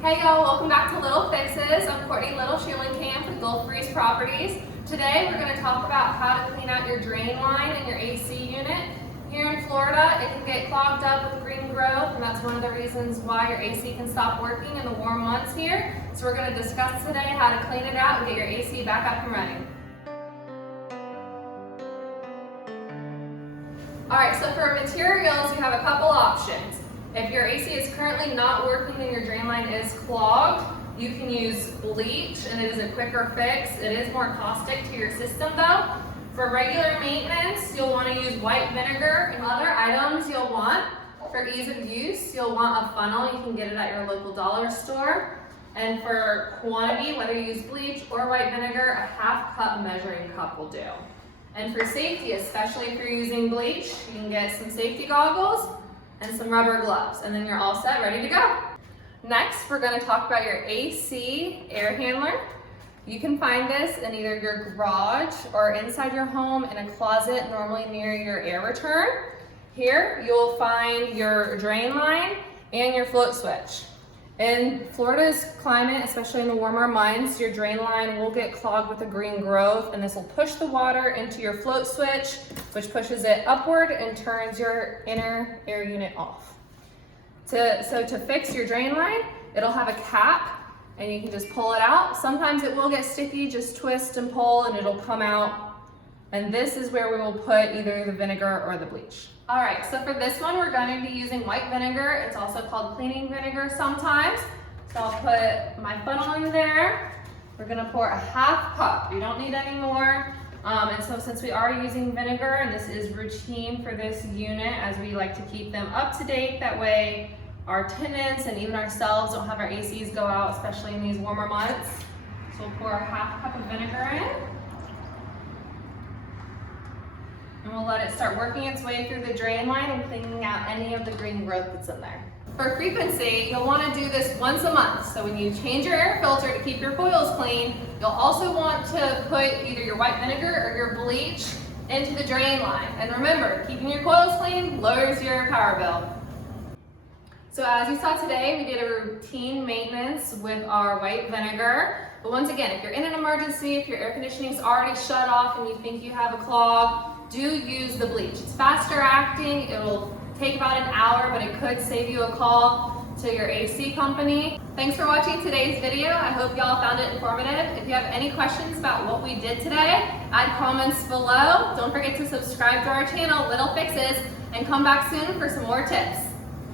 Hey y'all, welcome back to Little Fixes. I'm Courtney Camp with Gulf Breeze Properties. Today we're going to talk about how to clean out your drain line in your AC unit. Here in Florida, it can get clogged up with green growth, and that's one of the reasons why your AC can stop working in the warm months here. So we're going to discuss today how to clean it out and get your AC back up and running. Alright, so for materials, you have a couple options. If your AC is currently not working and your drain line is clogged, you can use bleach, and it is a quicker fix. It is more caustic to your system though. For regular maintenance, you'll want to use white vinegar. And other items you'll want, for ease of use, you'll want a funnel. You can get it at your local dollar store. And for quantity, whether you use bleach or white vinegar, a half cup measuring cup will do. And for safety, especially if you're using bleach, you can get some safety goggles and some rubber gloves, and then you're all set, ready to go. Next, we're going to talk about your AC air handler. You can find this in either your garage or inside your home in a closet, normally near your air return. Here, you'll find your drain line and your float switch. In Florida's climate, especially in the warmer months, your drain line will get clogged with the green growth, and this will push the water into your float switch, which pushes it upward and turns your inner air unit off. So to fix your drain line, it'll have a cap, and you can just pull it out. Sometimes it will get sticky, just twist and pull, and it'll come out. And this is where we will put either the vinegar or the bleach. All right, so for this one, we're going to be using white vinegar. It's also called cleaning vinegar sometimes. So I'll put my funnel in there. We're gonna pour a half cup. You don't need any more. And so since we are using vinegar, and this is routine for this unit, as we like to keep them up to date, that way our tenants and even ourselves don't have our ACs go out, especially in these warmer months. So we'll pour a half cup of vinegar in. And we'll let it start working its way through the drain line and cleaning out any of the green growth that's in there. For frequency, you'll want to do this once a month. So when you change your air filter to keep your coils clean, you'll also want to put either your white vinegar or your bleach into the drain line. And remember, keeping your coils clean lowers your power bill. So as you saw today, we did a routine maintenance with our white vinegar. But once again, if you're in an emergency, if your air conditioning is already shut off and you think you have a clog, do use the bleach. It's faster acting. It'll take about an hour, but it could save you a call to your AC company. Thanks for watching today's video. I hope y'all found it informative. If you have any questions about what we did today, add comments below. Don't forget to subscribe to our channel, Little Fixes, and come back soon for some more tips.